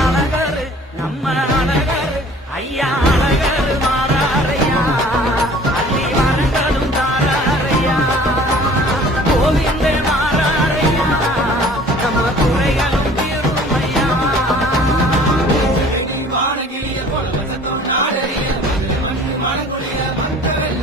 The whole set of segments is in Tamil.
அழகரு நம்ம அழகரு ஐயா அழகரு மாறாரையா அள்ளி வரங்களும் தாராரையா கோவிந்தே மாறாரையா நம்ம குறைகளும் தீருமையா வானகிரிய பொலவசத்தோம் நாடறிய மனங்குளிய மக்கள்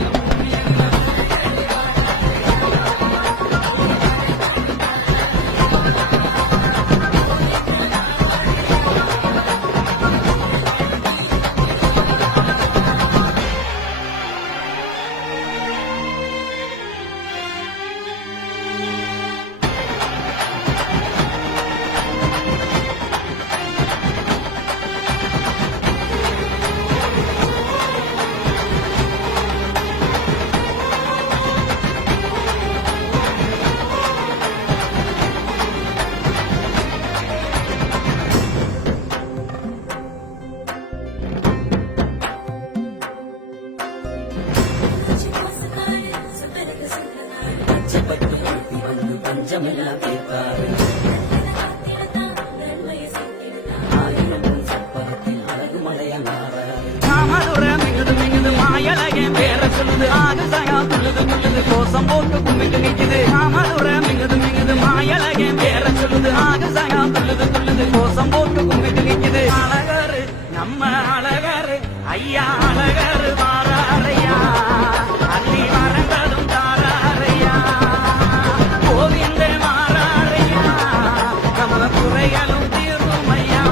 பஞ்சமெல்லாம் கேட்பாரு அழகு மலையாறு மாமதுரம் மிங்குது மாயலகே பேர சொல்லுது ஆகு சயா துள்ளுது கோசம் போட்டு கும்பிட்டு நிக்குது மாமதுரம் மிங்குது மாயலகே பேர சொல்லுது ஆகு சயா துள்ளுது கோசம் போட்டு கும்பிட்டு நிக்குது அழகரு நம்ம அழகரு ஐயா அழகரு மாறாரையா அள்ளி மரங்களும் தாராரையா கோவிந்தே மாறாரையா நம்ம குறைகளும் தீருமையா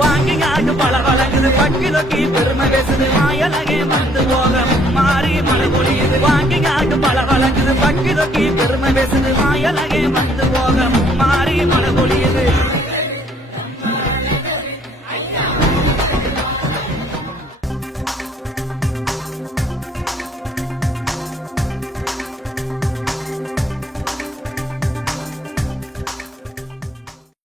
வாங்கிங்காட்டு பல வழங்குது பக்கி தொக்கி பெருமை பேசுது மாயலகே வந்து போக மாறி மழை பொழியுது வாங்கிங்காட்டு பல வழங்குது பக்கி தொக்கி பெருமை பேசுது மாயலகே வந்து போக மாறி மழை பொழியுது